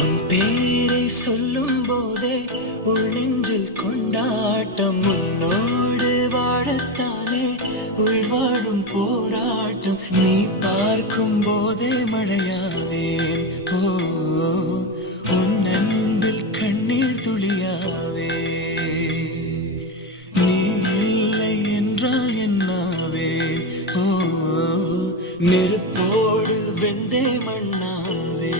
உன் பேரை சொல்லும் போதே உள் நெஞ்சில் கொண்டாட்டம். உன்னோடு வாழத்தானே உயிர் வாழும் போராட்டம். நீ பார்க்கும் போதே மழையாவேன். ஓ, உன் அன்பில் கண்ணீர் துளியாவே. நீ இல்லை என்றால் என்னாவேன். ஓ, நெருப்போடு வெந்தே மண்ணாவே.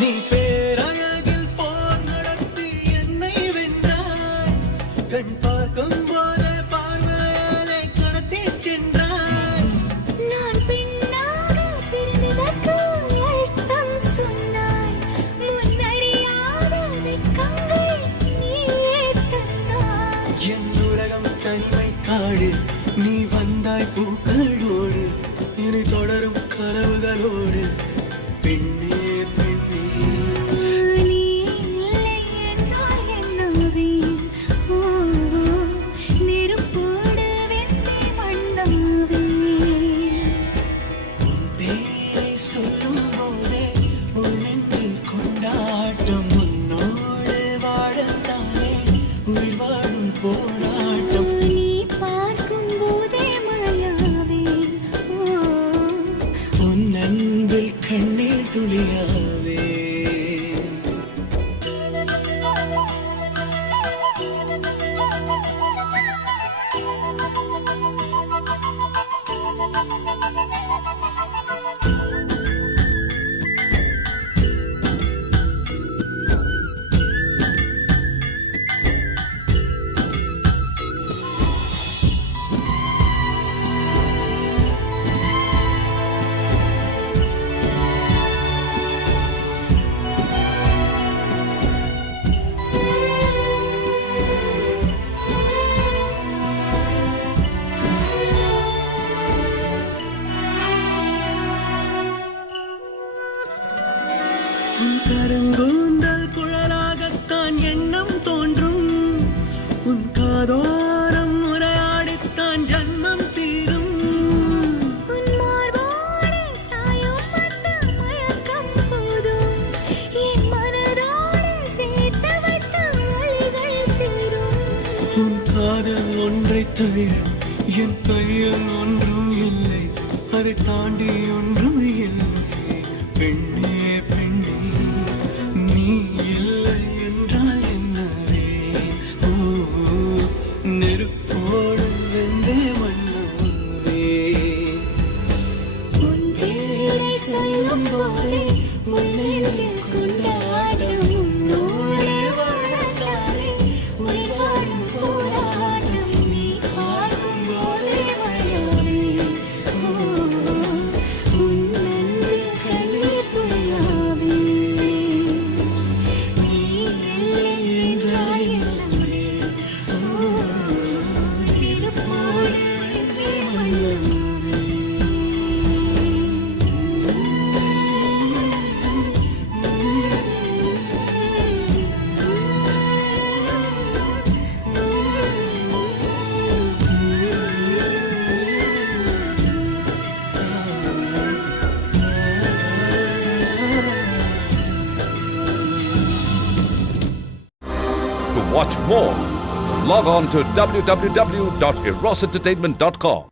நீ பேரழகில் போர் நடத்தி என்னை வென்றாய். கண் பார்க்கும் போது பார்வையாலே கடத்தி சென்றாய். நான் பெண்ணாக பிறந்ததற்கு அர்த்தம் சொன்னாய். முன்னறியாத வெட்கங்கள் நீயே தந்தாய். என் உலகம் தனிமை காடு. நீ வந்தாய் பூக்களோடு. இனி தொடரும் கனவுகளோடு. பெண்ணே பெண்ணே, நீ இல்லை என்றால் என்னாவேன். ஓ, நெருப்போடு வெந்தே மண்ணாவேன். உன் பேரை சொல்லும் போதே உன் நெஞ்சில் கொண்டாட்டம். உன்னோடு வாழத்தானே உயிர் வாழும் போராட்டம். நீ பார்க்கும் போதே மழையாவேன். ஓ, உன் அன்பில் கண்ணீர் துளியாவே. உன் கருங்கூந்தல் குழலாகத்தான் எண்ணம் தோன்றும். உன் காதோரம் உரையாடித்தான் ஜன்மம் தீரும். உன் மார்போடு சாயும் அந்த மயக்கம் போதும். என் மனதோடு சேர்த்து வைத்த வலிகள் தீரும். உன் காதல் ஒன்றை தவிர என் கையில் ஒன்றும் இல்லை. அதை தாண்டி ஒன்றும் இல்லை. பெண்ணே பெண்ணே, நீ இல்லை என்றால் என்னவே. ஓ, நெருப்போடு வெந்தே மண்ணாவே. உன் பேரை சொல்லும் போதே உன் நெஞ்சில் கொண்டாட்டம். உன்னோடு வாழத்தானே உயிர் வாழும் போராட்டம். நீ பார்க்கும் போதே மழையாவேன். ஓ, உன் அன்பில் கண்ணீர் துளியாவே. நீ இல்லை என்றால் என்னவே. ஓ, நெருப்போடு வெந்தே மண்ணாவே. Watch more. Log on to www.erosentertainment.com.